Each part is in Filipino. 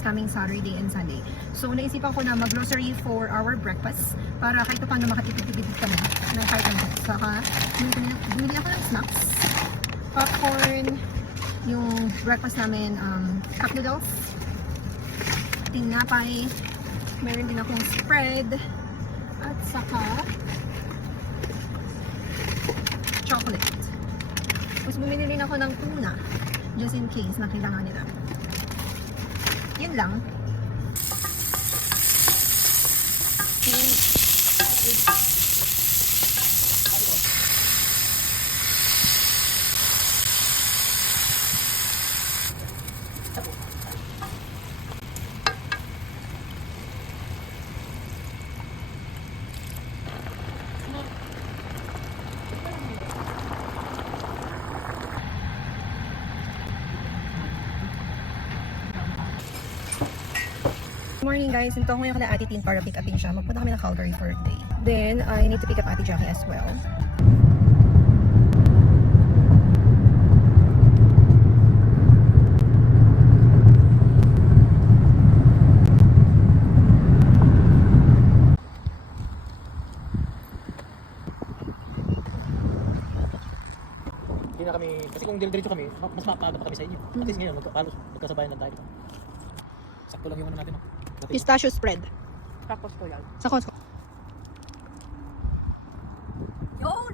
this coming Saturday and Sunday. So naisipan ko na mag-grocery for our breakfast para kahit paano makatipid-tipid kami ng 500. Saka bumili ako ng snacks, popcorn, yung breakfast namin, cup noodles, tinapay, meron din akong spread, at saka chocolate. Tapos bumili din ako ng tuna just in case na kailangan nila. Yun lang. Good morning guys, nito ako ngayon kala Ate Tin para pick upin siya. Magpunta kami ng Calgary for a day. Then, I need to pick up Ate Jackie as well. Hindi na kami, kasi kung diretso kami, mas mapaaga pa kami sa inyo. At least ngayon, magkasabayan lang tayo. Sakto lang yung ano natin. Pistachio spread. Sa Costco yan. Sa Costco. Yun!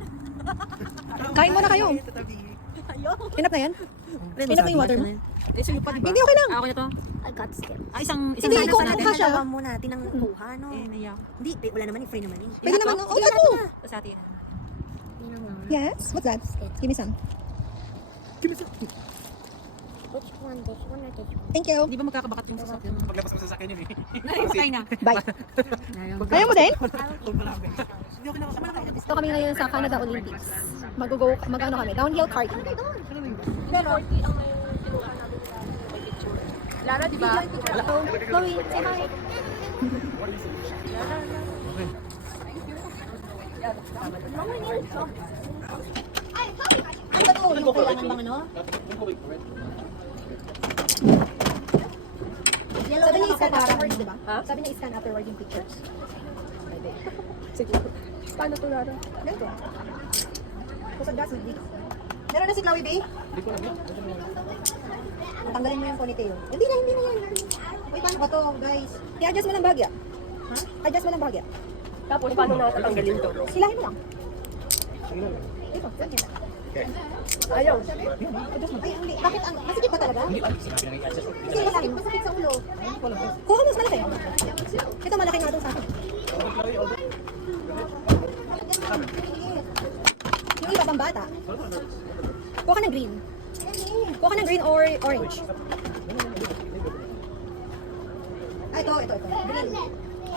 Kain muna kayo. Ayun! Enough na yan? Enough na yung water mo? Sa'yo pa, diba? Hindi, okay lang. Ako na to? I got scared. Isang Hindi, sana kung natin. ka siya. Dalawa muna, tinang kuha, no? Naiyak. Hindi, wala naman, free naman eh. Pwede naman, oh, ano? Sa atin. Tinang lang. Yes, what's that? Give me some. Which one? This one or this one? Thank you. Di ba magkakabakat yung sasakyan? Paglabas mo sa sasakyan yun eh. Patay na. Bye. Ayaw mo din? Hindi ako nakasama. Ito kami ngayon sa Canada Olympics. Mag-ano kami? Downhill karting. Pero, Lara, di ba? Hello, Chloe, say hi. Ano ba ito? Yung kailangan bang ano? Sabi niya i-scan afterwards, di ba? Ha? Sabi niya i-scan afterwards yung pictures. Sige. Paano to, Lara? Ganito. Kusag gas, dito. Meron na si Chloe, babe? Hindi ko alam yun. Tanggalin mo yung ponytail. Hindi na yan. Wait, paano ba to, guys? I-adjust mo ng bahagya. Ha? Adjust mo ng bahagya. Tapos, paano natatanggalin to? Silahin mo lang. Ito, ganyan. Okay. Ayaw. Adjust mo. Ay, hindi. Bakit ang... Masikip ba talaga? Hindi, sinabi na i-adjust. Sige, masakit. Masakit sa ulo. Kuha mo mas malaki. Ito, malaki nga ito sa akin. Yung iba pang bata. Kuha ka ng green. Kuha ka ng green or orange. Ah, ito. Green.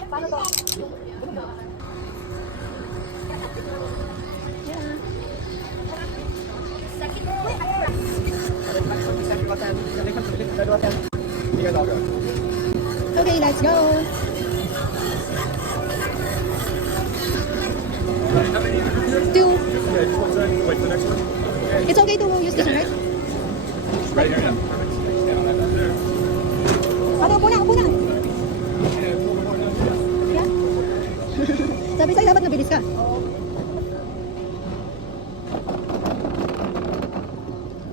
Paano to? Okay, let's go. Two. It's okay to use this one, right? Ano, upo na. Yeah. Sabi sa'yo, dapat nabilis ka.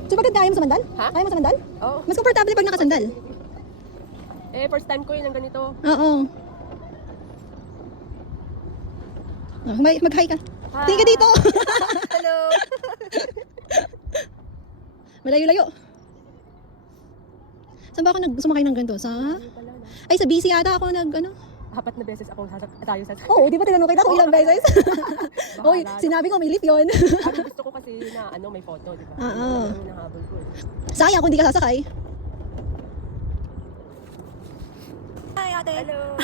So, bakit kaya mo sa mandal? Ha? Kaya mo sa mandal? Oo. Mas komportable pag nakasandal. First time ko yun ng ganito. Oo. Mag-hi ka. Hi. Tingin ka dito. Hello! Malayo-layo. Saan ba ako sumakay ng ganito? Ay, sa BC ata ako ano? 4 na beses ako tayo sa... Oo, di ba tinanong kita kung ilang beses? Oy, sinabi ko may lift yun. Ang gusto ko kasi na may photo, di ba? Oo. Ano yung nahabol ko eh. Sayang kung di ka sasakay. Hi, ate. Hello!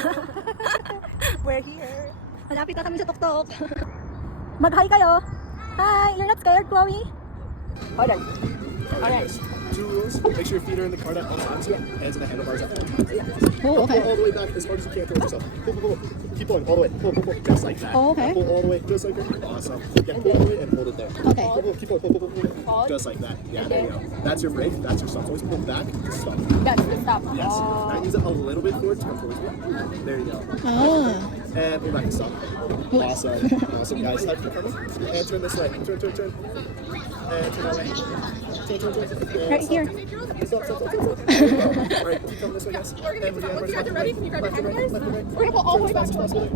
We're here. Malapit na kami sa tuktok. Mag-hi kayo. Hi, you're not scared, Chloe? Hold on. Alright. 2 rules. Make sure your feet are in the car, on the arms, hands in the handlebars up. Oh, okay. Pull all the way back as hard as you can towards yourself. Pull, pull, pull. Keep pulling all the way. Pull, pull, pull. Just like that. Oh, okay. Pull all the way, just like that. Awesome. Yeah, pull all the way and hold it there. Okay. Pull, pull, keep pulling, pull, pull, pull, pull. Just like that. Yeah, there you go. That's your brake. That's your stop. Always pull back. Stop. That's the stop. Yes. Now use it a little bit forward to come towards you. There you go. Ah. And pull back and stop. Awesome. Awesome, guys. Touch the camera. And turn this way. Turn, turn, turn. And turn that way. Turn, turn, turn. And Right here. Stop, stop, stop, stop. There you go. All right, keep coming this way, guys. And with the handlebars, left and right. Left and right. Left and right. We're gonna pull all the way Turn back. as fast as possible.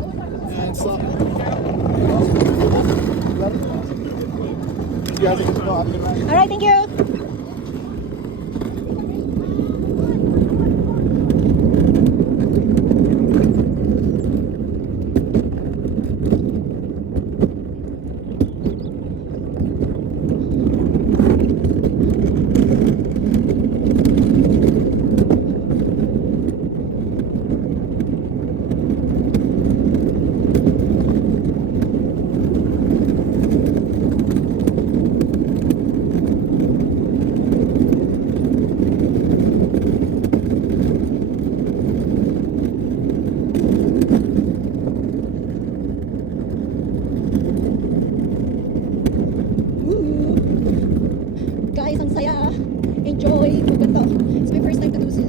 And stop. You guys can go up and right. All right, thank you. Guys, ang saya. Enjoy. Maganda. It's my first time to do this.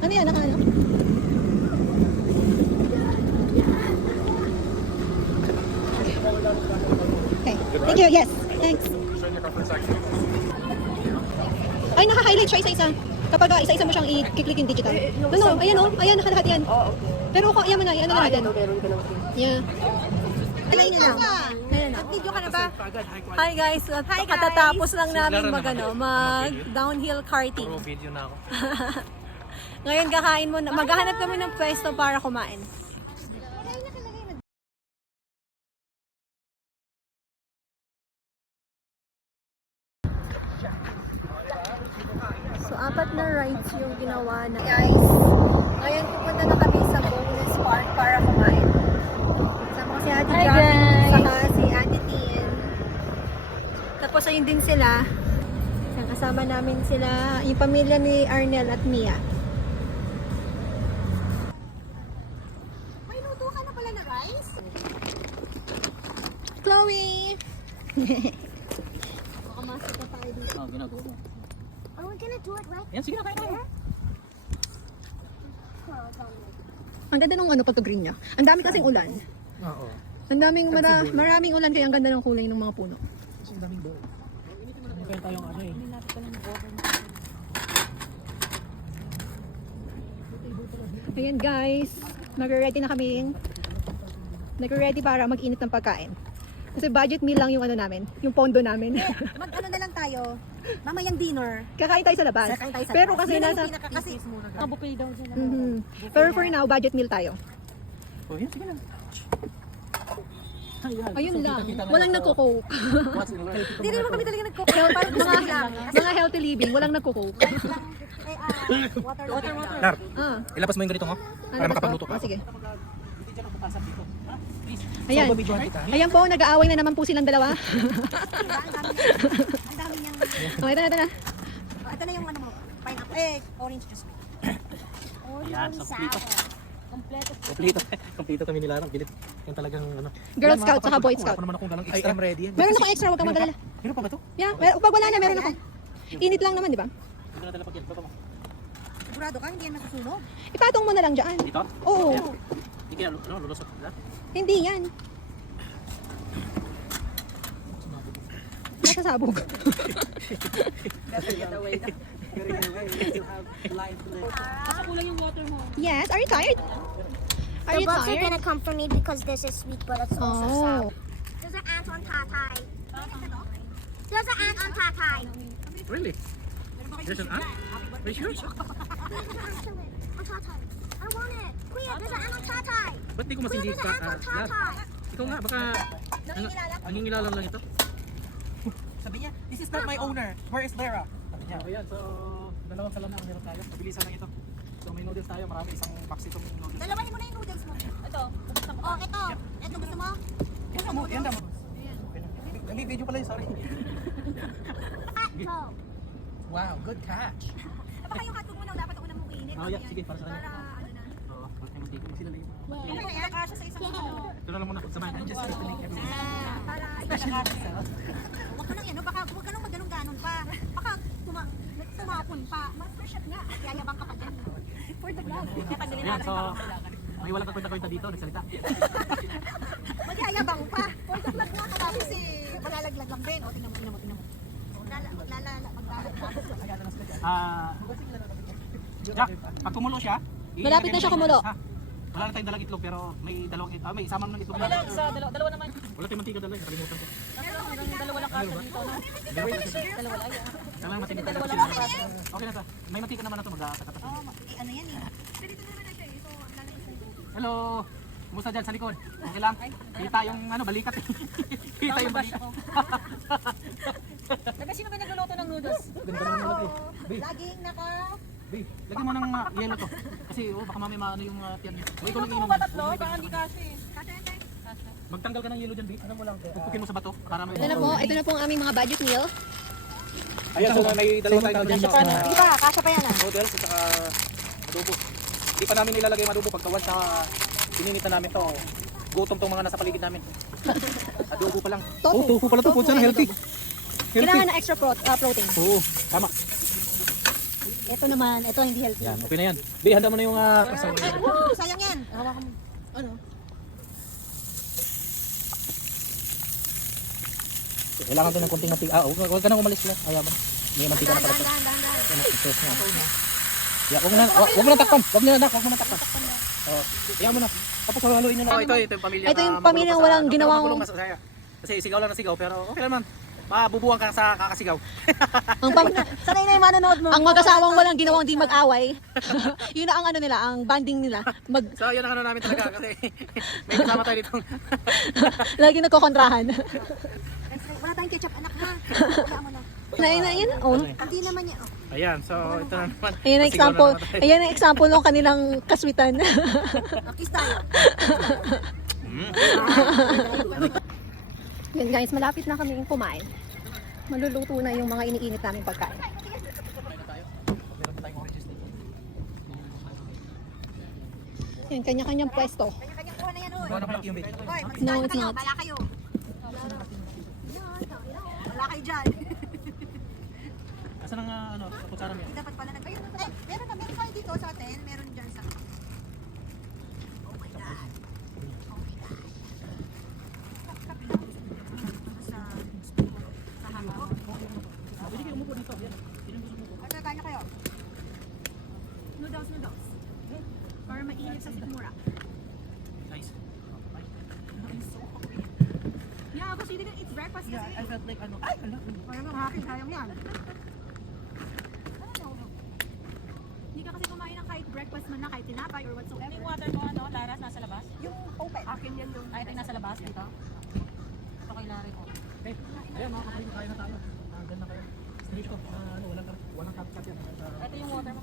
Ano yan? Naka ano? Okay. Thank you. Yes. Thanks. Ay, naka-highlight siya isa-isa. Kapag isa-isa mo siyang i-click in digital. No, ayan o. Ayan, nakalahat yan. Oh, okay. Pero kung iyan mo na, ano na natin? Meron ka naman. Yeah. Play nyo lang. Ayan na. Video ka na ba? Hi guys, at katatapos lang namin mag downhill karting. Video na ako. Ngayon kakain muna, maghahanap kami ng pwesto para kumain. So, 4 na rides yung ginawa na guys. Ngayon pupunta na kami sa Bonus Park para kumain. Kasama ko si Ate Jackie, saka si Ate Tien. Tapos ayun din sila. Kasama namin sila, yung pamilya ni Arnel at Mia. May luto ka na pala na rice? Chloe! Baka masok na tayo dito. Ginagawa mo. Are we gonna do it right Yan, sige na, kain tayo. Ang ganda ng ano, pagka-green niya. Ang dami kasing ulan. Oo. Ang daming, maraming ulan kaya ang ganda ng kulay ng mga puno. Kasi ang daming doon. Kaya tayong ano eh. Ayan guys, mag-ready na kami. Nag-ready para mag-init ng pagkain. Kasi budget meal lang yung ano namin, yung pondo namin. Mag-ano na lang tayo. Mamayang dinner. Kakain tayo sa labas. Kakain tayo sa Pero labas. kasi Yun ang nasa... kasi Buffet daw dyan. Mhm. Pero for now, budget meal tayo. Oh, yan, sige na. Ayun lang, walang nagko-coke. Hindi rin naman kami talaga nagko. Parang mga healthy living, walang nagko-coke. Water. Nar, Ah, ilabas mo yung ganito mo. Para makapagluto ka. Ah, sige. Hindi dyan ako pasap dito. Ha? Please. Ayan. So, babidyohan kita. Ayan po, nag-aaway na naman po silang dalawa. Ang dami niyang... Okay, ito na. Ito na yung ano mo. Pineapple. Orange juice. Yan, sa Kompleto kami nila. Bilit. Yung talagang ano. Girl Yan, mga Scout saka kapatid Boy ko, Scout. wala pa naman akong dalang extra. I am ready. Meron ako extra, huwag kang mag-alala. Meron pa ba to? Yeah, pag wala na, meron ako. Init lang naman, di ba? Hindi ko na dala pag yan. Baba mo. Sigurado ka, hindi yan masusunog. Ipatong mo na lang dyan. Dito? Oo, Hindi kaya lulusot nila. hindi yan. Nasasabog. Kasi kulang yung water mo. Yes, are you tired? Are The you bugs are tired? gonna come for me because this is sweet, but it's also Oh. sour. There's an ant on Tatai. There's an ant on Tatai. Really? There's an ant? Are you sure? On Tatai. I want it. Kuya, there's an ant on Tatai. Ba't di ko Kuya, masindi there's ka? an ant on Tatai. Ikaw nga, baka nangingilala lang ito. Sabi niya, this is not my owner. Where is Lara? Sabi niya. Ayan, so dalawang sala na ang meron tayo. Mabilisan lang ito. So may noodles tayo, marami isang box itong noodles. Dalawahin mo na yung noodles mo. Ito, bubuksan ko. Oh, ito. Ito gusto mo? Yan mo, yan mo. Hindi, video pala yun, sorry. Ito. Wow, good catch. Baka yung hotdog mo na dapat ako na mukuinit. Oh, yeah, sige, para sa kanya. Ano na. Oo, pag tayo mag-take, sila lang. Ano ba yan? Kasha sa isang ano. Ito na lang muna, samahan. I'm just to make everything. Para huwag ka nang ano, baka huwag ka nang magganong-ganon pa. Baka tumapon pa. Master chef nga. Yayabang ka pa dyan. For the vlog. Ayan, so may walang kakwenta-kwenta dito, nagsalita. Magyayabang pa. For the vlog nga kasi malalaglag lang din. O, tingnan mo. Jack, pag kumulo siya, Malapit na siya kumulo. Ha? Wala na tayong dalang itlog pero may dalawang itlog. May isama ng itlog. Wala, isa, dalawa naman. Wala tayong mantika dala, nakalimutan ko. Dalawa lang kasha dito. No? Dalawa lang. Kailangan mantika Dalawa dala. lang ang kasha. Okay na to. May mantika naman na to, magkakatatapos. Ano yan eh. Hello! Kumusta dyan sa likod? Okay lang? Kita yung ano, balikat eh. Kita yung balikat. Sabi, sino ba nagluluto ng noodles? Ganda naman natin. Babe, Laging naka... babe, lagyan mo ng yellow to. Kasi baka mamaya maano yung tiyan niya. Ikaw Luto lang mo inom. ba tatlo? Baka hindi kasha eh. Magtanggal ka ng yellow dyan, babe. Ano mo lang? Pupukin mo sa bato para may... Ito na po ang aming mga budget meal. Ayan, so may dalawa tayong noodles. Di ba? Kasha pa yan ah. Noodles at saka adobo. Hindi pa namin nilalagay yung adobo pagka once na pininitan namin to. Gutom tong mga nasa paligid namin. Adobo pa lang. Tofu. Oh, tofu pala to. Putsa na healthy. Kailangan na extra protein. Oo, tama. Ito naman, ito hindi healthy. Yan, okay na yan. Bi, handa mo na yung Sayang yan. Hawakan mo. Ano? kailangan din ng konting mantika. Ah, huwag ka nang umalis lang. Ayaw mo. May mantika na pala to. Dahan. Yan, sauce na. Yeah, huwag mo na takpan. Huwag mo na takpan. Oh, iyan mo na. Tapos haluin nyo na. Ito yung pamilya. Ito yung pamilya walang ginawang... Masaya. Kasi sigaw lang na sigaw, pero okay naman. Mabubuwang ka sa kakasigaw. Ang pam- Sanay na yung manonood mo. ang mag-asawang walang ginawang di mag-away. Yun na ang ano nila, ang banding nila. So yun ang ano namin talaga kasi may kasama tayo dito. Lagi nagkokontrahan. Wala tayong ketchup, anak ha. Wala mo na. Yun, oh. Hindi naman niya. Oh. Ayan, so ito na naman. Ayan ang Sigaw na example. naman tayo. Ayan ang example ng kanilang kaswitan. Kiss tayo. Yan guys, malapit na kaming kumain. Maluluto na yung mga iniinit naming pagkain. Meron pa tayong oranges dito. Yan, kanya-kanyang pwesto. Kanya-kanya kuha na yan, oy. Gawa na kayo yung baby. Oy, No, magsasabi it's kayo. not. Bala kayo. Wala kayo dyan. Asan ang ano, kutsara mo yan? Dapat pala nag... Ayun, meron tayo dito sa atin. Meron dyan sa... Oh my God. Oh my God. Sa hanggang. Pwede kayo umupo dito. Yan. Sino yung gusto mo? Ano, kanya kayo? Noodles. Para mainit sa sikmura. Nice. Yeah, because you didn't eat breakfast kasi. Yeah, I felt like ano. Ay, ala. Parang ang akin, sayang yan. Hindi ka kasi kumain ng kahit breakfast man na, kahit tinapay or whatsoever. Yung water mo, ano, Laras, nasa labas? Yung open. Akin yan yung... Ay, ito yung nasa labas, dito. Ito kay Larry ko. Okay. Ayan mga kapatid, kain na tayo. Ganda kayo. Dito, ano, walang cut yan. Ito yung water mo.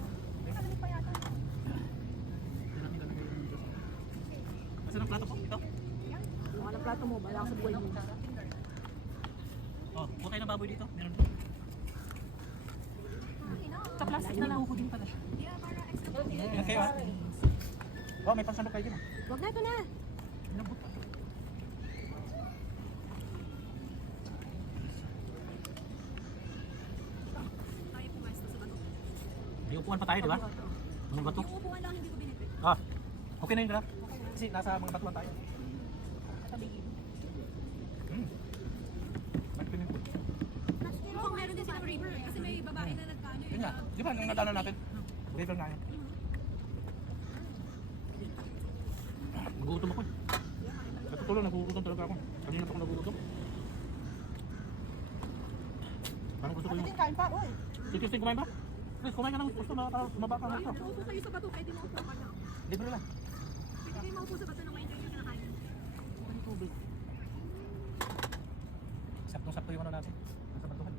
Asan ang plato po? Ito? Walang plato mo, bala ka sa buhay mo. Oh, bukay na baboy dito. Meron. Sa plastic na lang. Uko din pala siya. Ilan kayo ha? Oh, may pansandok kayo dyan ah. Wag na ito na. May upuan pa tayo, di ba? Mga bato. Yung upuan lang hindi ko binibig. Ah, okay na yun, Graf. Kasi nasa mga batuan tayo. Nagpinin po. Kung meron din silang river, kasi may babae na nagkano Yun nga. Di ba, nung nadaanan natin? River nga yun. Nagugutom ako. Natutulo, nagugutom talaga ako. Kanina pa ako nagugutom. Parang gusto ko yung... Kain pa, oy. Si Christine, kumain ba? Chris, kumain ka ng gusto mababa ka ng gusto. Upo kayo sa bato, pwede mo upo ka na. Libre lang. Pwede kayo maupo sa bato nang ma-enjoy yung kinakain. Ang tubig. Sakto-sakto yung ano natin. Nasa batuhan.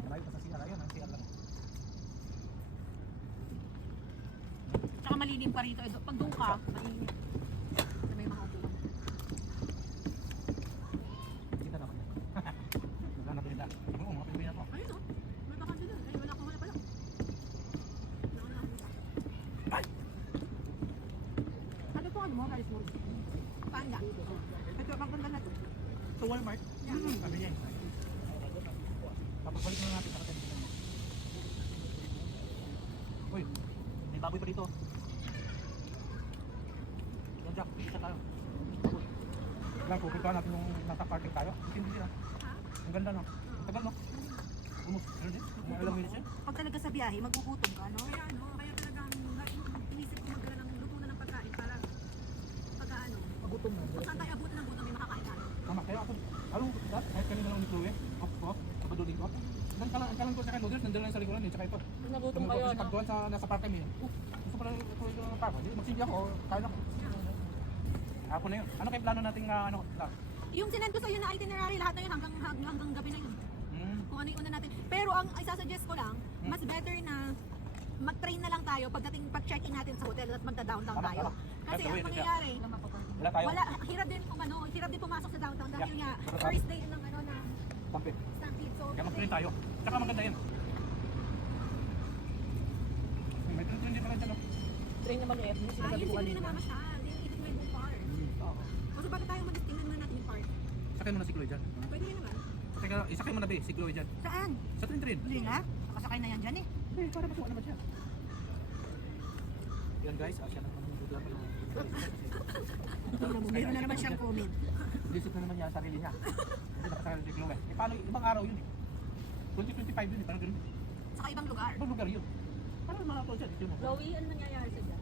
Malayo pa sa CR. Ayun, ang CR lang. Tsaka malilim pa rito. Pag doon ka, mainit. Na may mga upuan. Kita naman. Wala na pinita. Oo, mga Pilipina po. Ayun o, may bakante doon. Ay, wala akong wala pala. Ano po ano mo, Haris mo? Panda. Ito, maganda na to. Sa Walmart. Sabi niya. Tapos balik na natin sa katin. Uy, may baboy pa dito. Yan Jack, isa tayo. Baboy. Lang, pupunta natin yung nasa parking tayo. Hindi sila. Ang ganda no? Tagal no? Umus, ano din? Mga ilang minutes yan? Pag talaga sa biyahe, magugutom ka, no? Kaya ano, kaya talagang inisip ko magdala ng luto na ng pagkain para pag ano, Pagutom na. kung saan tayo abutin ng gutom may makakain tayo. Tama, kaya ako, anong dat, kahit kanina lang ni Chloe, ko, kapaduling ko. Ang kalang ko sa akin, noodles, nandun lang sa likuran din, tsaka ito. Nagutom Tumulong kayo, kasi no? pag doon sa nasa parking yun, gusto pala yung park, magsilbi ako, kaya ako. Ako na yun. Ano kayo plano nating ano, lang? Yung sinend ko sa'yo na itinerary, lahat na yun hanggang gabi na yun. Kung ano yung una natin. Pero ang isasuggest ko lang, mas better na mag-train na lang tayo pag-check-in natin sa hotel at magda-downtown Tama, tayo. tama. Kasi That's the way ang to mangyayari, Wala tayo. wala, hirap din pumasok sa downtown dahil nga first day ng ano na Pampi. stampede. So, Kaya mag-train tayo. Tsaka maganda yan. May train din pala dyan, no? train naman eh, hindi sila gabi ko kanina. Namamasyal, hindi may buong park. Kasi bago tayo mag-tingnan muna natin yung park. Sakay mo na si Chloe dyan. Pwede yun naman. Teka, isakay mo na be, si Chloe dyan. Saan? Sa train. Hindi nga. Nakasakay na yan dyan eh. Eh, para masukan naman siya. Yan guys, siya na naman bigla pa na. Meron na naman siyang comment. Disip na naman niya ang sarili niya. Hindi nakasakay si Chloe. Eh, paano, ibang araw yun eh. 2025 yun eh, parang ganun. Saka ibang lugar. Ibang lugar yun. Parang mga tol siya, dito mo. Chloe, ano nangyayari sa dyan?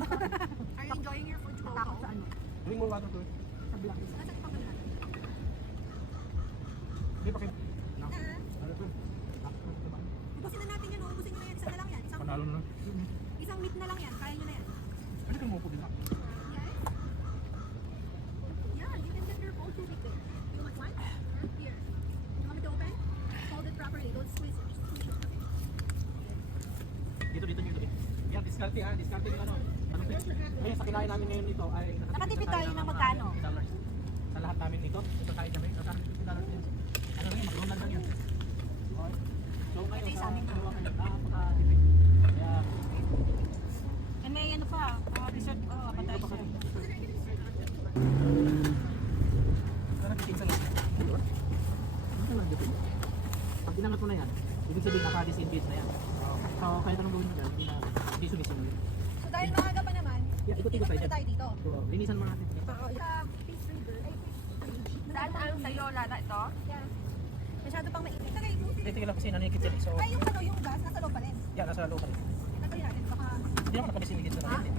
Are you enjoying your food? Takot sa ano? Drink more water, girl. Sa black. Saan sa ipang natin? Hindi pa kayo. No. Ano to? Ubusin na natin yan. Ubusin nyo na yan. Isa na lang yan. Panalo na lang. Isang meat na lang yan. Kaya nyo na yan. Ano kayo mo po din ako? Yes. Yeah, you can get your whole tubig there. You want one? Here. You want me to open? Hold it properly. Don't squeeze it. Just push it. Dito nyo. Yan, discarte ha. Discarte yung ano. Ano po? Ngayon, sa kinain namin ngayon nito ay Nakatipid tayo ng magkano? $50. Sa lahat namin nito, ito tayo kami. Sa akin, $50 din. Ano rin, McDonald's lang yan. Okay. So ngayon, sa dalawa kayo, napaka-tipid. Kaya, And may ano pa, dessert, appetizer. parang titig sa lahat. Ano lang dito? Pag dinangat mo na yan, ibig sabihin naka-disengage na yan. So, kahit anong gawin mo dyan, hindi sumisunod. So dahil maaga pa naman, Yeah, ikot-ikot tayo muna dyan. tayo dito. So, linisan mo natin. Sa fish river, ay fish fridge. Saan ang sa'yo, Lala, ito? Yeah. Masyado pang mainit. Tagay, Tingnan lang kasi nanikit yan. So, ay yung ano, yung gas, nasa loob pa rin. yan, nasa loob pa rin. Tagay natin, baka... Hindi naman naka-disengage na natin.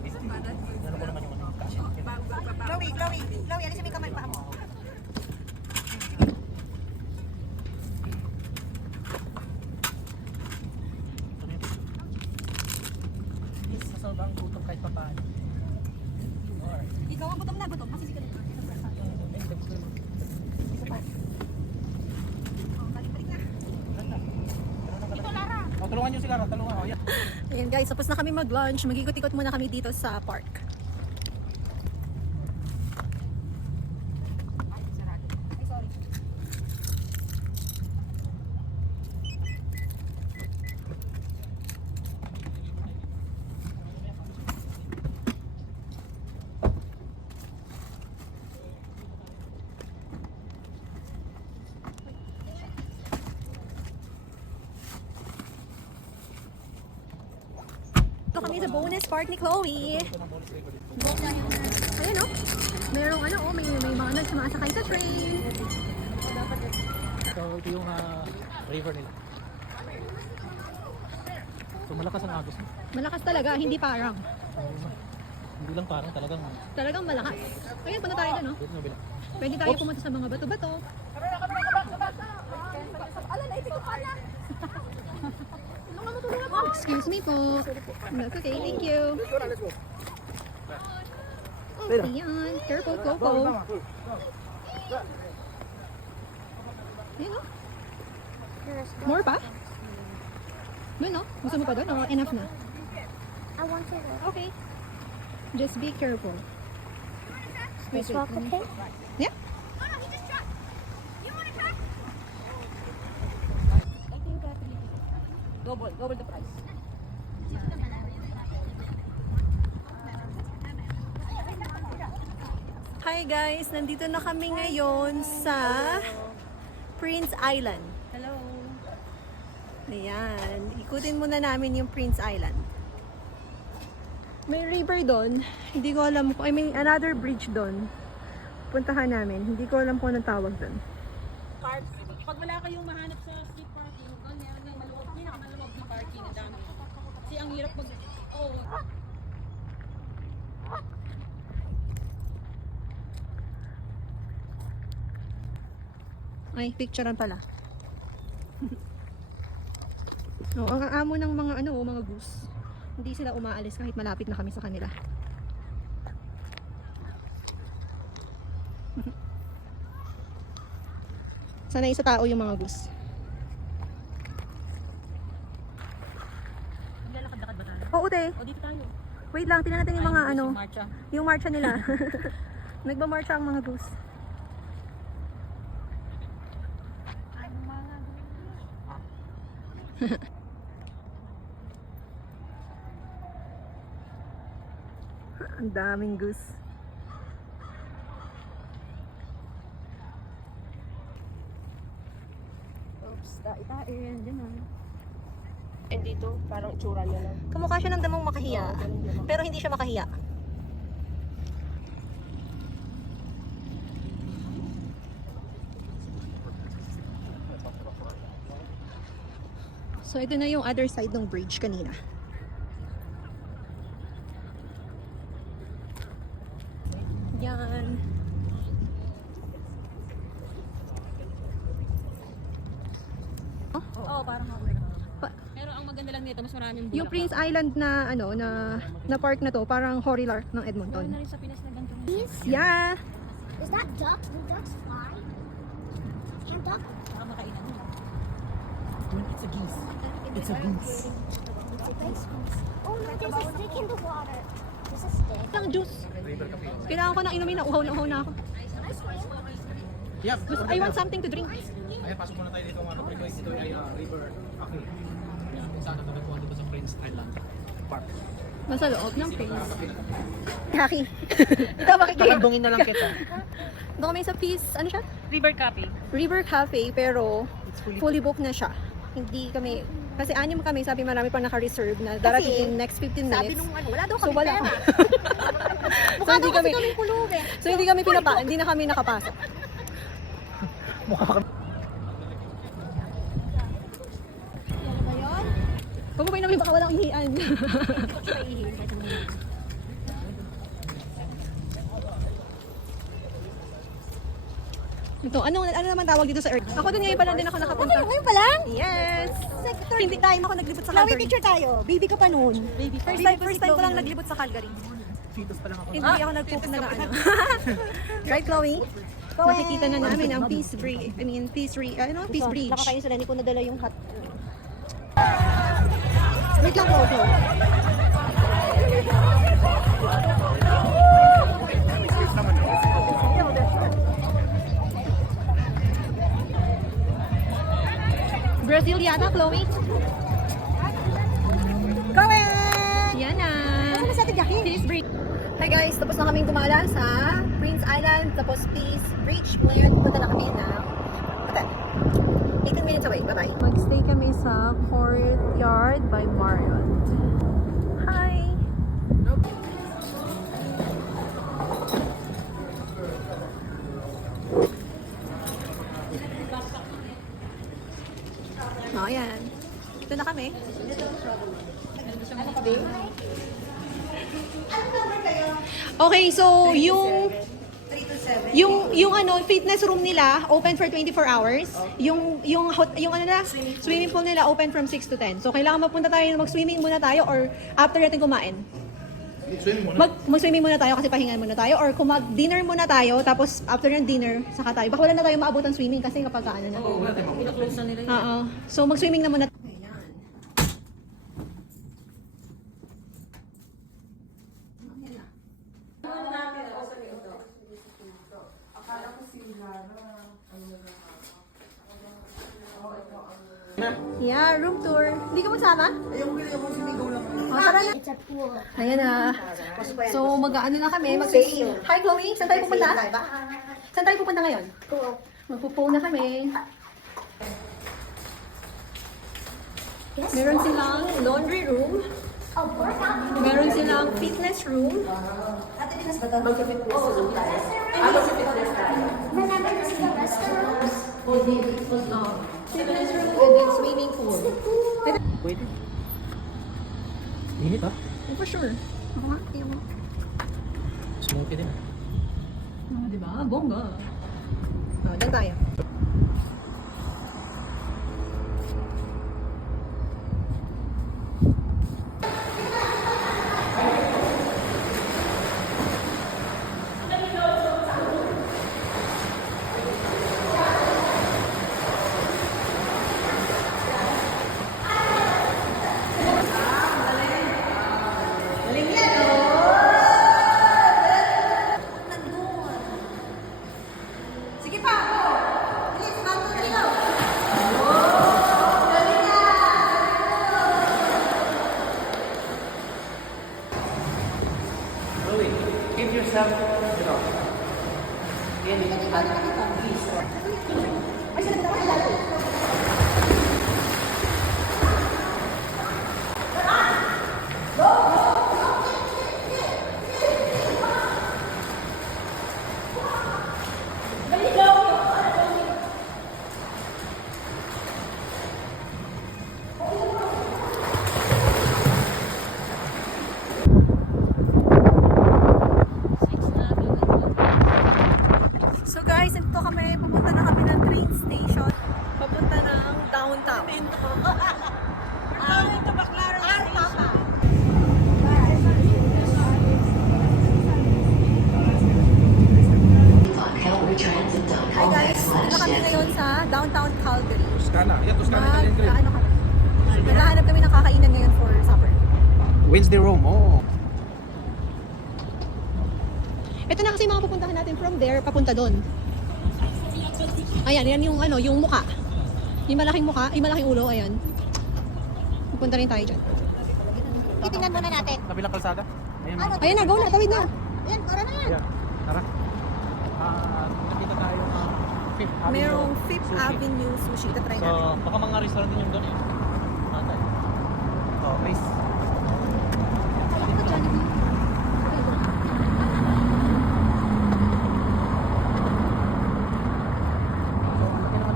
Ano ko naman yung ano, cash. Chloe, alisin mo yung kamay pa mo. Yes, sa sobrang gutom kahit pa paano. Alright. Ikaw ang gutom na gutom, masisikat na. Oh, balik-balik na. Ito, Lara. O, tulungan nyo si Lara, tulungan. O, yan. Ayan guys, tapos na kami mag-lunch. Mag-ikot-ikot muna kami dito sa park. Ay, sorry. Ito kami sa bonus park ni Chloe. Ito ng bonus record. Ayan o. Merong ano o, may mga nagsumasakay sa train. So, ito yung river nila. So, malakas ang agos. No? Malakas talaga, hindi parang. Hindi lang parang talagang Talagang malakas. Ayan, punta tayo doon, no? dito nabila. Pwede tayo pumunta sa mga bato-bato. Excuse me po. That's okay, thank you. Oh, ayan. Careful, Coco. Ayan, no? More pa? No, no? Gusto mo pa doon? O, enough na? I want to go. Okay. Just be careful. Let's walk, okay? Yeah. Double the price. Hi guys, nandito na kami ngayon sa Prince Island. Hello. Ayan, ikutin muna namin yung Prince Island. May river doon, hindi ko alam kung, may another bridge doon. Puntahan namin, hindi ko alam kung anong tawag doon. Park. Pag wala kayong mahanap sa street parking, ganyan yung maluwag, pinakamaluwag na parking na dami. Kasi ang hirap mag... Oh, Ay, picturean pala. No, ang amo ng mga ano, mga goose. Hindi sila umaalis kahit malapit na kami sa kanila. Sanay sa tao yung mga goose. lalakad-lakad ba tayo? Oo, te. O, dito tayo. Wait lang, tingnan natin yung mga ano, Marcha. yung marcha nila. Nagmamarcha ang mga goose. Ang daming goose. Oops, itain. Diyan na. And dito, parang itsura niya lang. Kamukha siya ng damong makahiya. Pero hindi siya makahiya. So ito na yung other side ng bridge kanina. parang ako. Pero ang maganda lang nito, mas maraming Yung Prince Island na ano na park na to, parang Horilar ng Edmonton. na rin sa Pinas na ganito. Yeah. Is that duck? Do ducks fly? Can duck? Baka makainan nila. It's a geese. It's a goose. It's a nice goose. Oh no, there's a stick in the water. There's a stick. Ang juice. Kailangan ko nang inumin na uhaw na ako. Yeah, I want something to drink. Ayan, pasok muna tayo dito mga kaprigoy. Dito ay River Cafe. Ayan, kung saan natagpuan dito sa Prince Island Park. Nasa loob ng Prince. Haki. Ito makikita. Kakandungin na lang kita. Doon kami sa Peace, ano siya? River Cafe. River Cafe, pero It's fully fully booked na siya. Hindi kami, kasi anim kami, sabi marami pa naka-reserve na darating in next 15 minutes. Sabi nung ano, wala daw So kami wala. pera. So hindi kami, Pulubi. so hindi na kami nakapasok. Pagpapay namin baka walang ihian. Ito, ano naman tawag dito sa Earth? Ako din ngayon pa lang din ako nakapunta. Ngayon pa lang? Yes! Hindi time ako naglibot sa Chloe, Calgary. picture tayo. Baby ka pa noon. Baby, first time ko lang naglibot sa Calgary. fetus pa lang ako. Hindi ako nagpupo na ano. Right, Chloe? Makikita na namin ang Peace Bridge. Peace Bridge. Nakakainis sila, hindi ko nadala yung hat. Wait lang po, Brazil yata, Chloe? Correct! Yan na. Ano sa atin, Jackie? Peace Bridge. Hi guys, tapos na kaming gumala sa Prince Island, tapos Peace Bridge. Ngayon, punta na kami na hotel. 18 minutes away. Bye-bye. Mag-stay kami sa Courtyard by Marriott. Hi! Oh, yan. Dito na kami. Okay, so yung ano fitness room nila open for 24 hours. Yung ano na swimming pool nila open from 6 to 10. So kailangan mapunta tayo mag-swimming muna tayo or after natin kumain. Mag-swimming muna tayo kasi pahinga muna tayo or kung mag-dinner muna tayo tapos after ng dinner saka tayo. Baka wala na tayo maabot ng swimming kasi kapag ano na. Pina-close na nila yun. Oo. So mag-swimming na muna. Yeah, room tour. Hindi ka magsama? It's a pool. Ayan na. So, mag-ano na kami. Hi, Chloe. Saan tayo pupunta? Saan tayo pupunta ngayon? Pool. Magpupo na kami. Meron silang laundry room. Oh, workout. Meron silang fitness room. Remember to see the restaurants? Fitness room and then swimming pool. Wait. Init ah. Oh, for sure. Ako nga, tingnan mo. Smoky din. Diba? Bongga. Diyan tayo. Sige pa, ako. Bilis, bago. stop. Hi guys, dito kami ngayon sa downtown Calgary. Toscana. Yan, Toscana Italian Grill. Ano kami? Naghahanap kami ng kakainan ngayon for supper. Wednesday Rome. Oh. Ito na kasi yung mga pupuntahan natin from there, papunta doon. Ayan, yan yung ano, yung muka. Yung malaking muka, yung malaking ulo, ayan. Pupunta rin tayo dyan. Titingnan muna natin. Kabilang kalsada. Ayan. Ano? Ayan na, go na, tawid na. Ayan, tara na yan. Yeah. Tara. Nakita tayo ng Fifth Avenue. Merong Fifth Sushi. Avenue Sushi. Ito-try So, natin. baka mga restaurant din yung doon eh. Matay. Oh, nice. So, laki naman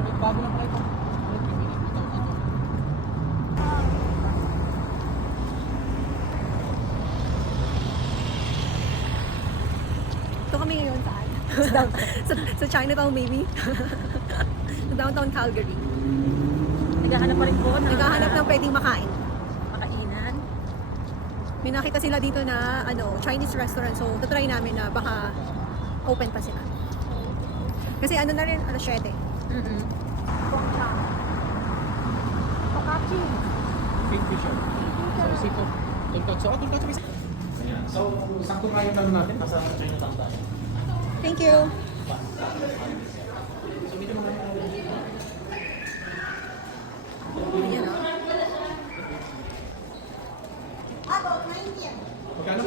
ng bago lang pala ito. Ito kami ngayon saan? sa Chinatown maybe? Sa downtown Calgary. Naghahanap pa rin po ng Naghahanap ng pwedeng makain. makainan. May nakita sila dito na ano, Chinese restaurant. So, try namin na baka open pa sila. Kasi ano na rin, alas 7. Kingfisher. So, siko. Tungkot. So, tungkot sa isa. Ayan. So, sakto kayo tanong natin. Nasa Chinatown tayo. Thank you. Ayan o. Magkano?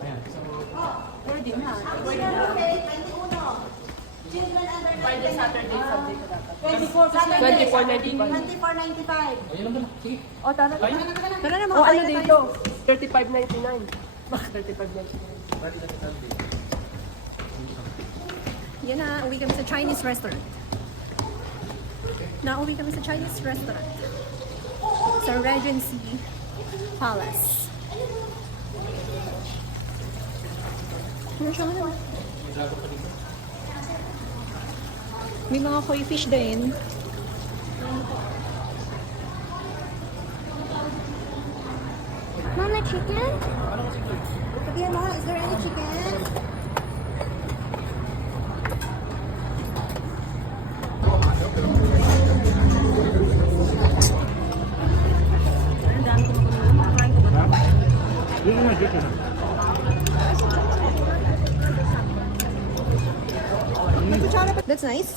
Ayan. So, ayun lang ba? Sige. Tara na mga ano dito? 35.99. Yan na, uwi kami sa Chinese restaurant. Nauwi kami sa Chinese restaurant. Sa Regency Palace. Ano siya ano? May mga koi fish din. Mama, chicken? Sabihan mo, is there any chicken? Dito na, dito na. That's nice.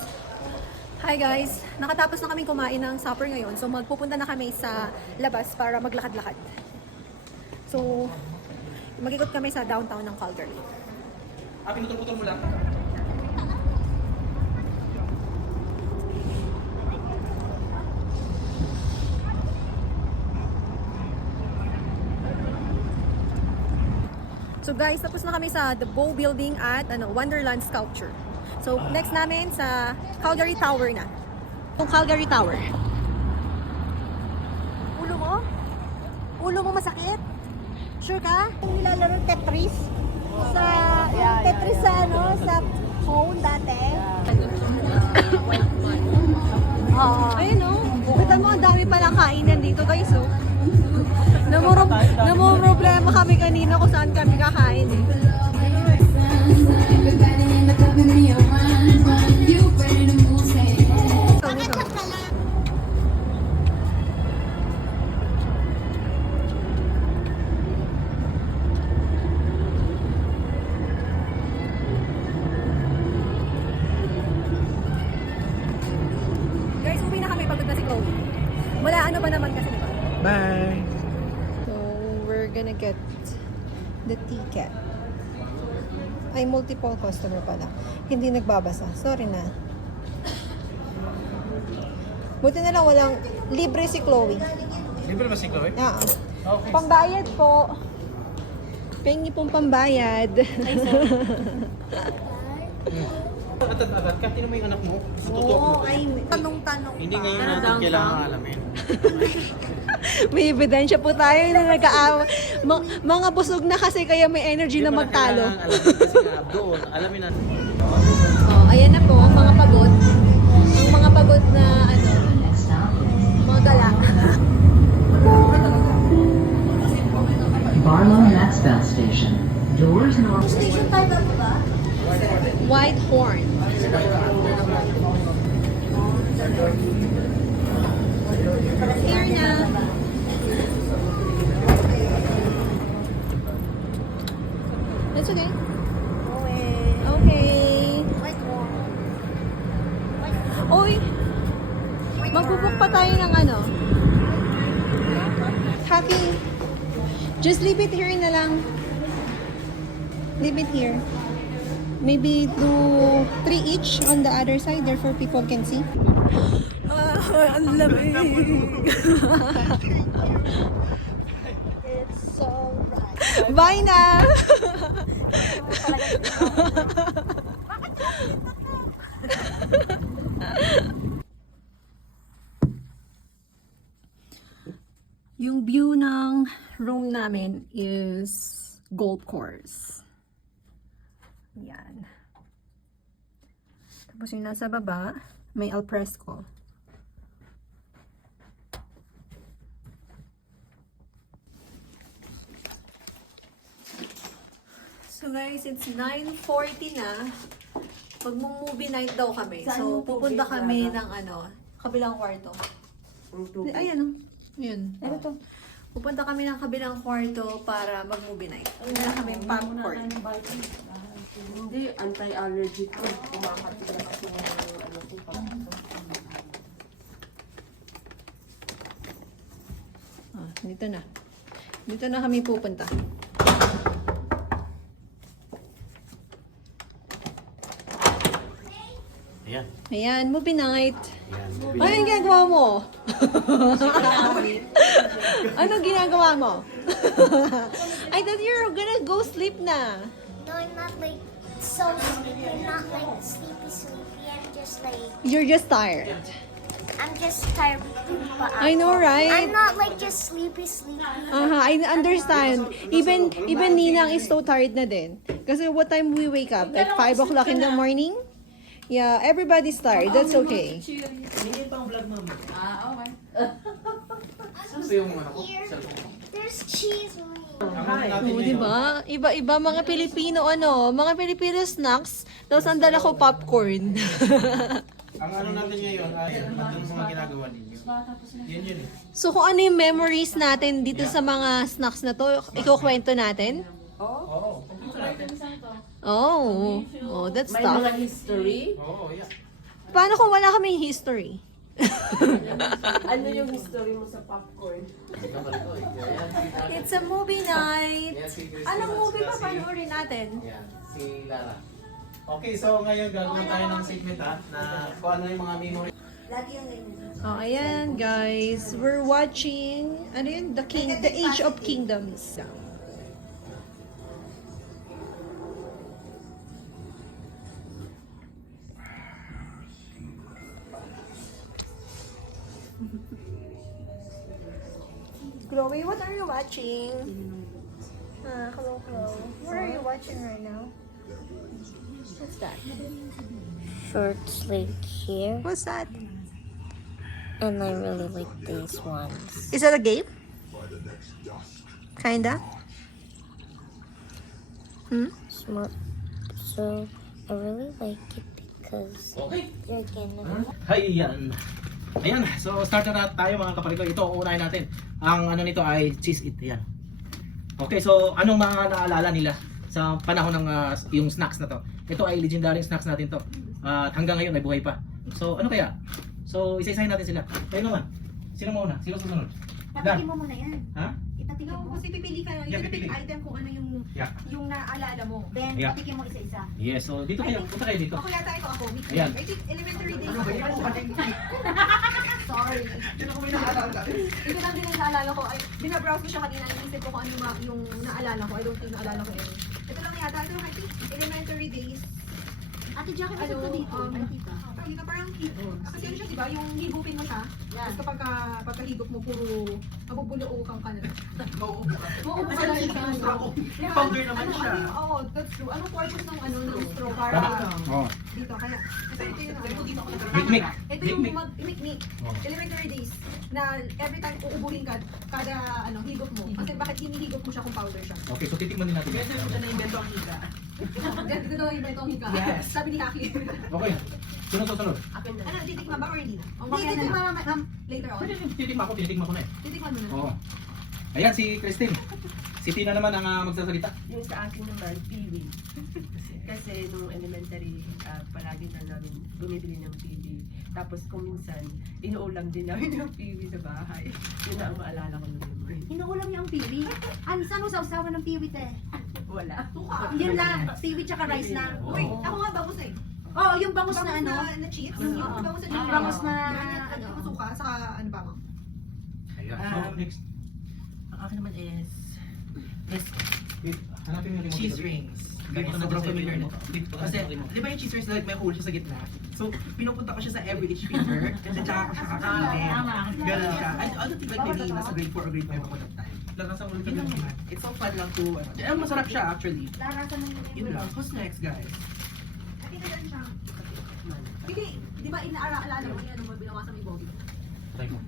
Hi guys, nakatapos na kami kumain ng supper ngayon. So magpupunta na kami sa labas para maglakad-lakad. So mag-ikot kami sa downtown ng Calgary. Pinutol-putol mo lang. So guys, tapos na kami sa The Bow Building at Wonderland Sculpture. So next namin sa Calgary Tower na. Yung Calgary Tower. Ulo mo? Ulo mo masakit? Sure ka? Yung nilalaro Tetris? Sa Tetris sa ano? Sa phone dati? Ayun o. Kita mo, ang dami palang kainan dito guys oh. Namumroblema kami kanina kung saan kami kakain eh. Ito, dito. Guys, uwi na kami. Pagod na si Chloe. Wala ano ba naman kasi diba? Bye! So, we're gonna get the ticket. Ay, multiple customer pala. Hindi nagbabasa. Sorry na. Buti na lang walang libre si Chloe. Libre ba si Chloe? Ah, Okay. pambayad po. Pengi pong pambayad. Agad-agad, kahit mo yung anak mo, natutuwa mo. ay, Tanong-tanong Hindi ngayon natin kailangan alamin. may ebidensya po tayo na nag-aawa. Mga busog na kasi kaya may energy na magtalo. Kailangan alamin kasi nga doon, alamin natin. Oh, ayan na po ang mga pagod. Ang mga pagod na ano, white horn. Here na. That's okay. Okay. Oy! Magbubuk pa tayo ng ano. Happy. Just leave it here na lang. Leave it here. Maybe do 3 each on the other side, therefore people can see. Ang lamig. It's so bright. Bye na! Yung view ng room namin is golf course. Yan. Tapos yung nasa baba, may alfresco. So guys, it's 9:40 na. Magmo-movie night daw kami. So pupunta kami ng ano, kabilang kwarto. Ayan oh. Yun. Ano to? Pupunta kami ng kabilang kwarto para mag-movie night. Meron kami popcorn. Hindi, anti-allergy ko. Kumakati na kasi ng ano ko. Dito na. Dito na kami pupunta. Ayan. Ayan, movie night. Ayan. Ano yung ginagawa mo? Ano ginagawa mo? I thought you're gonna go sleep na. No, I'm not like so sleepy. I'm not like sleepy. I'm just like, You're just tired. I'm just tired. But I know, right? I'm not like just sleepy. I understand. Even Ninang is so tired na din. Kasi what time we wake up? Like 5 o'clock in the morning? Yeah, everybody's tired. That's okay. Hindi pa ang vlog, ma'am. Okay. Saan ba yung ano ko? Cellphone ko? There's cheese on it. Oo, di ba? Iba-iba mga Pilipino mga Filipino snacks. Tapos ang dala ko popcorn. Ang ano natin ngayon ay mga ginagawa ninyo. Yun eh. So kung ano yung memories natin dito sa mga snacks na to, ikukwento natin? Oo. Oh, that's May tough. mga history. Oo, yeah. Paano kung wala kaming history? Ano yung history mo sa popcorn? It's a movie night. Anong movie pa panoorin natin? Yan, si Lara. Okay, so ngayon gagawin tayo ng segment na kung ano yung mga memory. Oh, ayan guys. We're watching, ano yun? The Age of Kingdoms. Chloe, what are you watching? Hello. What are you watching right now? What's that? Short sleeve here, What's that? and I really like these ones. Is that a game? Kinda? Smart. So I really like it because Okay. you're gonna. Ayan. Ayan, so start na tayo mga kapatid ko. Ito, uunahin natin. Ang ano nito ay cheese it. Ayan. Okay, so anong mga naalala nila sa panahon ng yung snacks na to? Ito ay legendary snacks natin to. At hanggang ngayon ay buhay pa. So ano kaya? So isa-isahin natin sila. Kayo naman. Sino mauna? Sino sumunod? Patikin mo muna yan. Ha? Ipatikin mo. Kasi pipili ka, Yeah, you pipili. pick item kung ano Yeah. yung naalala mo. Then, Yeah. patikin mo isa-isa. Yes, so dito kayo. Punta kayo dito. Ako yata ito ako. Mix Ayan. I think elementary days ako. Sorry. Ito lang din ang naalala ko. Ay, binabrowse ko siya kanina. Inisip ko kung ano yung naalala ko. I don't think naalala ko yun. Ito lang yata. Ito lang I think elementary days. Ate Jackie, ano ka dito? Ano tita? Ay, na parang kasi ano siya, di ba? Yung higupin mo siya. Tapos kapag pagkahigop mo, puro mabubuloo kang ka na. Oo. Oo, Kasi yung straw ko, powder naman siya. Oo, that's true. Anong purpose ng ng straw para Oh. dito? Kaya, ito yung Mikmik. ito yung Mikmik. mikmik. Oh. Elementary days na every time uubuhin ka kada higop mo. Kasi bakit hinihigop mo siya kung powder siya? Okay, so titikman din natin. Kasi ito na invento ang higa. Dito daw yung ibang hika. Yes. Sabi ni Haki. Okay. Sunod. Ano, titikman ba or hindi? Oh, Hindi, titikman later on. Tinitikman ko na eh. Titikman mo na. Oo. Ayan si Christine. Si Tina naman ang magsasalita. Yung sa akin naman, PV. Kasi nung elementary, palagi na namin bumibili ng PV. Tapos kung minsan, inuulam din namin ng PV sa bahay. Yun na ang maalala ko ng memory. Inuulam niya ang piwi. Ano, saan mo sausawan ng piwi, te? Wala. Yun lang, seaweed tsaka rice lang. Uy, ako nga bangus na eh. Oo, yung bangus na ano. na cheese. Yung Yung bangus na yung bangus na ano, suka, saka ano ba mo? Ayan. So, next. Ang akin naman is Hanapin mo yung remote cheese dito. rings. Ganito na Sobrang sa familiar remote. nito. Dito, Kasi, sa remote. di ba yung cheese rings like may hole siya sa gitna? So, pinupunta ko siya sa every each finger. Kasi tsaka ko siya kakainin. Ganun siya. I don't think like maybe nasa grade 4 or grade 5 ako that time. Lang nasa ulit kami naman. It's so fun lang to, masarap siya actually. Larasan mo Yun lang. Who's next, guys? Hindi, di ba inaalala mo yan nung binawasan mo yung Bobby? Try mo.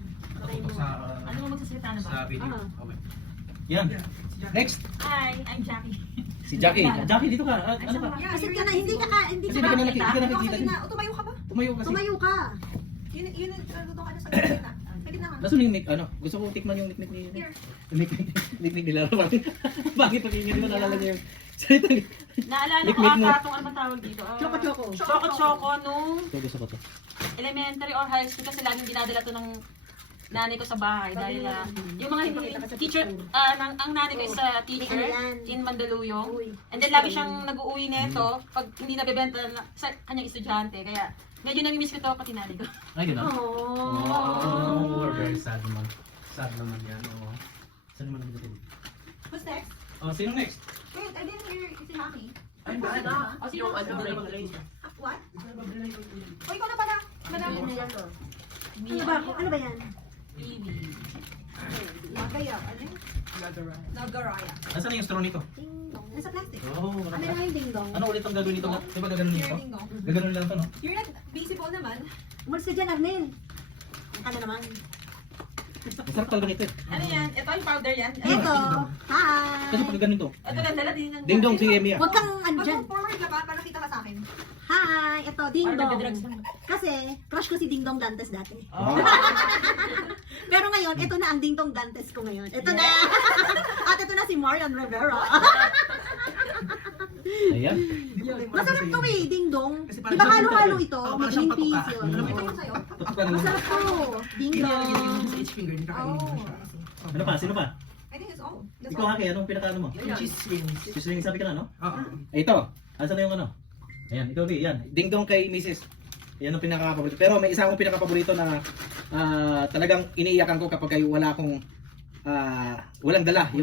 Ano mo magsasalita na ba? Sa video. Ah. Okay. Yan. Next. Hi, I'm Jackie. Si Jackie. Jackie, dito ka. Ano ka? Kasi ka na, hindi ka Kasi hindi ka na nakikita din. Tumayo ka ba? Tumayo kasi. Tumayo ka. Yun, doon ka na sa gitna. Sa gitna ka. Nasaan yung gusto ko tikman yung niknik ni... Here. Niknik nila. Bakit pag hindi mo naalala niya yung... Salita niya. Naalala ko Liklik mo. ata itong ano ba tawag dito? Choco-choco. Choco-choco nung Ito, gusto ko to. elementary or high school kasi laging dinadala to ng nanay ko sa bahay dahil yung mga teacher, ang nanay ko is teacher in Mandaluyong. And then lagi siyang nag-uuwi nito pag hindi nabebenta sa kanyang estudyante. Kaya medyo nami-miss ko to pati nanay ko. Ay, gano'n? Oh. Very sad naman. Sad naman yan. Oo. Saan naman nabili? Who's next? Oh, sino next? Wait, I didn't hear si Haki. I'm bad. Oh, sino? Yung ano na yung grade. What? O, ikaw na pala. Madami. Ano ba? Ano ba yan? TV. Nagaya. Ano yun? Nagaraya. Nasaan na yung straw nito? Nasa plastic. Oh, Ano na yung ding-dong? ano ulit ang gagawin nito? Di ba gagawin nito? Hearing no. Gagawin lang ito, no? You're not visible naman. Umalis ka dyan, Arnel. Ano naman? Masarap talaga nito eh. Ano yan? Ito yung powder yan? Ito. Kasi Hi. pag ganito. Ito ganda din ng... Ding dong si Emi ah. Huwag kang ano dyan. Mag-forward ka ba para kita ka sa akin? Hi. Ito, Ding Or Dong. nagdadrugs lang. Kasi, crush ko si Ding Dong Dantes dati. Oh. Pero ngayon, ito na ang Ding Dong Dantes ko ngayon. Ito na. At ito na si Marian Rivera. Ayan. Masarap to eh, Ding Dong. Kasi Di parang ba siyang halo-halo patuka. ito? Oo, May parang siyang green peas patuka. yun. Ano ba sa'yo? Tutok ka naman. Masarap to. Ding Nilalagay Dong. din sa each finger, hindi kakainin mo siya. Ano pa? Sino pa? I think it's all. That's Ikaw all. Haki, anong pinakaano mo? Yung cheese rings. Just ring sabi ka na, no? Oo. Ito. Asan na yung ano? Ayan, ikaw Lee. Yan. Ding dong kay Mrs. Yan ang pinaka-paborito. Pero may isa akong pinaka-paborito na talagang iniiyakan ko kapag wala akong walang dala. Yung